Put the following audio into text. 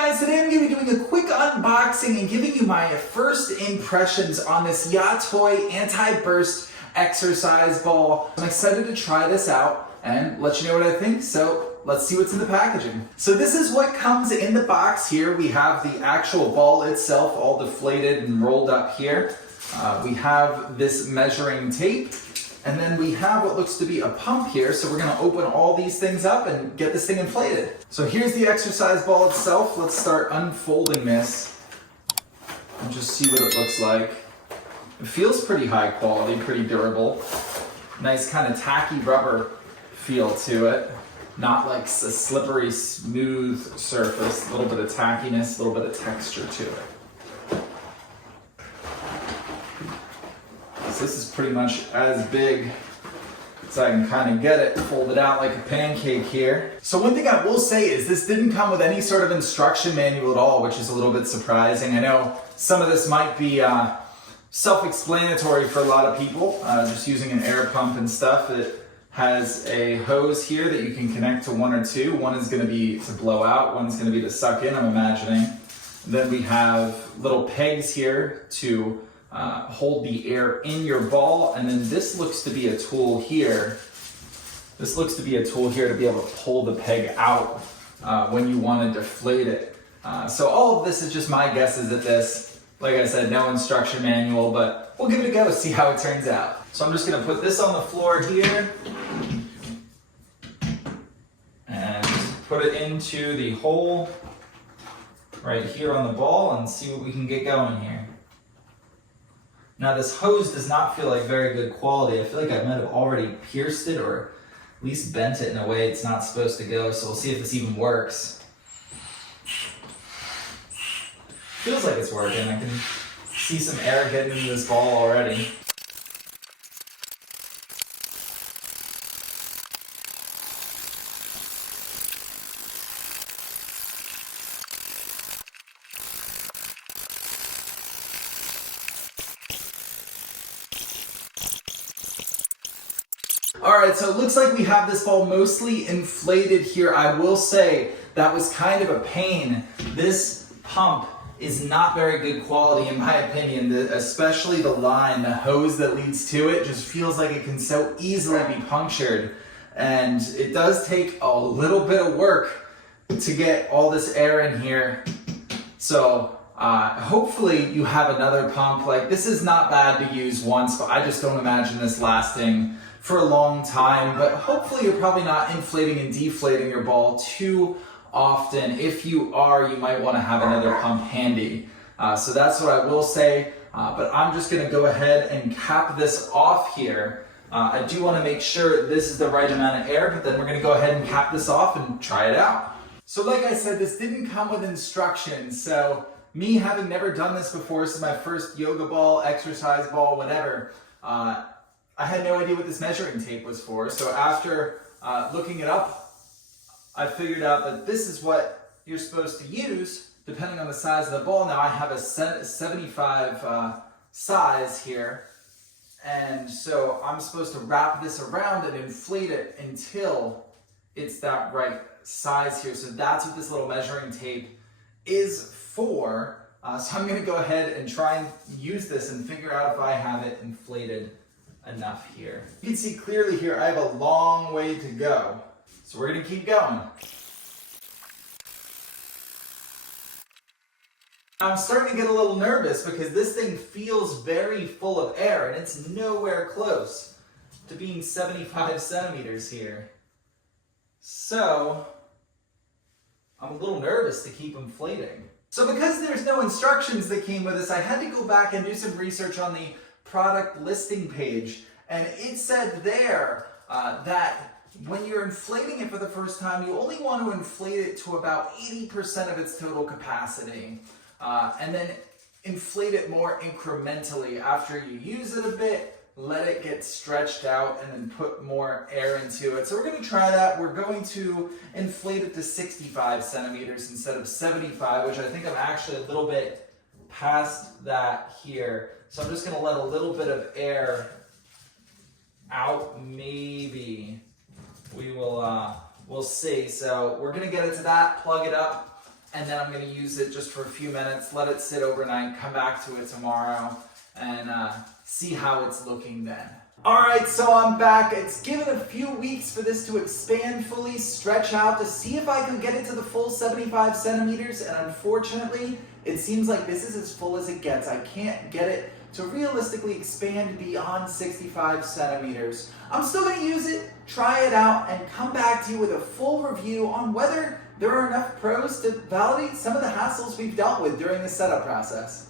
guys, today I'm going to be doing a quick unboxing and giving you my first impressions on this YOTTOY Anti-Burst Exercise Ball. I'm excited to try this out and let you know what I think, so let's see what's in the packaging. So this is what comes in the box here. We have the actual ball itself all deflated and rolled up here. We have this measuring tape. And then we have what looks to be a pump here, so we're going to open all these things up and get this thing inflated. So here's the exercise ball itself. Let's start unfolding this and just see what it looks like. It feels pretty high quality, pretty durable. Nice kind of tacky rubber feel to it. Not like a slippery, smooth surface. A little bit of tackiness, a little bit of texture to it. This is pretty much as big as I can kind of get it folded out like a pancake here. So one thing I will say is this didn't come with any sort of instruction manual at all, which is a little bit surprising. I know some of this might be self-explanatory for a lot of people, just using an air pump and stuff. It has a hose here that you can connect to one or two. One is going to be to blow out, one's going to be to suck in, I'm imagining. And then we have little pegs here to hold the air in your ball, and then this looks to be a tool here. This looks to be a tool here to be able to pull the peg out when you want to deflate it. So all of this is just my guesses at this. Like I said, no instruction manual, but we'll give it a go, see how it turns out. So I'm just going to put this on the floor here and put it into the hole right here on the ball and see what we can get going here. Now this hose does not feel like very good quality. I feel like I might have already pierced it or at least bent it in a way it's not supposed to go, so we'll see if this even works. Feels like it's working. I can see some air getting into this ball already. Alright, so it looks like we have this ball mostly inflated here. I will say that was kind of a pain. This pump is not very good quality in my opinion, especially the line, the hose that leads to it just feels like it can so easily be punctured. And it does take a little bit of work to get all this air in here. So hopefully you have another pump. Like, this is not bad to use once, but I just don't imagine this lasting for a long time. But hopefully you're probably not inflating and deflating your ball too often. If you are, you might want to have another pump handy. So that's what I will say. But I'm just going to go ahead and cap this off here. I do want to make sure this is the right amount of air, but then we're going to go ahead and cap this off and try it out. So like I said, this didn't come with instructions. So me having never done this before, this is my first yoga ball, exercise ball, whatever. I had no idea what this measuring tape was for. So after looking it up, I figured out that this is what you're supposed to use depending on the size of the ball. Now I have a 75 size here. And so I'm supposed to wrap this around and inflate it until it's that right size here. So that's what this little measuring tape is for. So I'm going to go ahead and try and use this and figure out if I have it inflated enough here. You can see clearly here I have a long way to go. So we're going to keep going. I'm starting to get a little nervous because this thing feels very full of air and it's nowhere close to being 75 centimeters here. So I'm a little nervous to keep inflating. So because there's no instructions that came with this, I had to go back and do some research on the product listing page. And it said there that when you're inflating it for the first time, you only want to inflate it to about 80% of its total capacity. And then inflate it more incrementally. After you use it a bit, let it get stretched out and then put more air into it. So we're going to try that. We're going to inflate it to 65 centimeters instead of 75, which I think I'm actually a little bit past that here. So I'm just going to let a little bit of air out, maybe. We'll see. So we're going to get it to that, plug it up, and then I'm going to use it just for a few minutes, let it sit overnight, come back to it tomorrow, and see how it's looking then. Alright, so I'm back. It's given a few weeks for this to expand fully, stretch out to see if I can get it to the full 75 centimeters, and unfortunately, it seems like this is as full as it gets. I can't get it to realistically expand beyond 65 centimeters. I'm still going to use it, try it out, and come back to you with a full review on whether there are enough pros to validate some of the hassles we've dealt with during the setup process.